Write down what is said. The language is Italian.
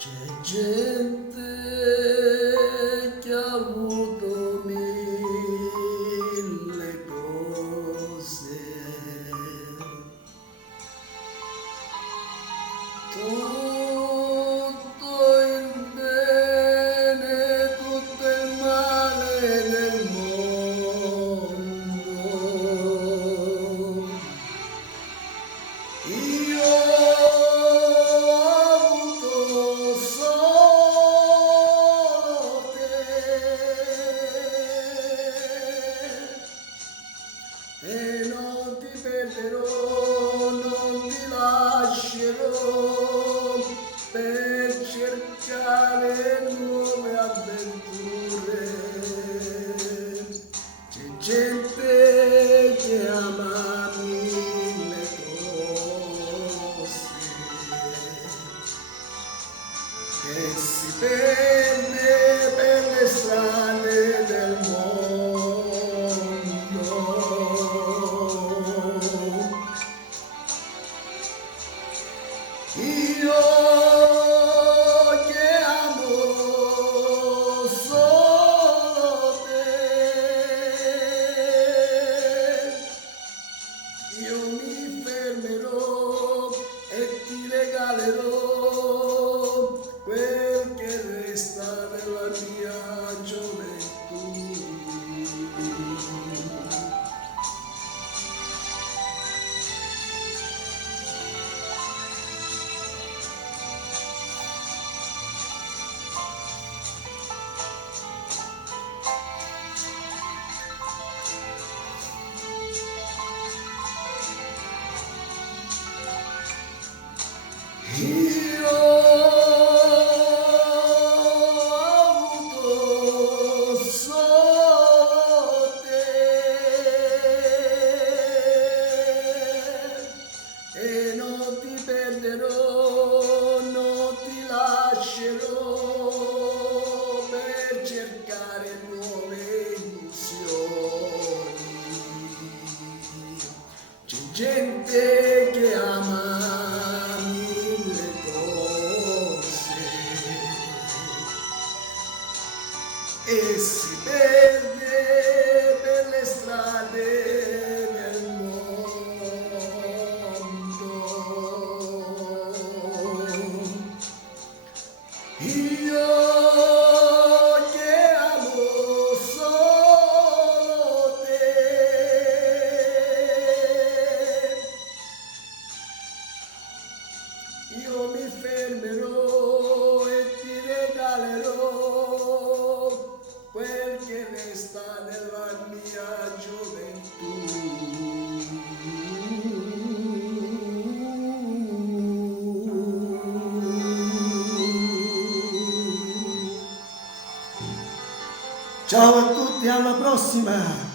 C'è gente che ha avuto mille cose, tutto il bene, tutto il male del mondo. Io ho avuto solo te e non ti perderò, non ti lascerò per cercare nuove avventure. C'è gente che ama mille cose e si perde per le strade del mondo. Io che amo solo te, io mi fermerò e ti regalerò quel che resta della mia gioventù. Io ho avuto solo te e non ti perderò, non ti lascerò per cercare nuove illusioni. C'è gente che ama e si perde per le strade del mondo. Io che amo solo te, io mi fermerò e ti regalerò quel che resta della mia gioventù. Ciao a tutti, alla prossima!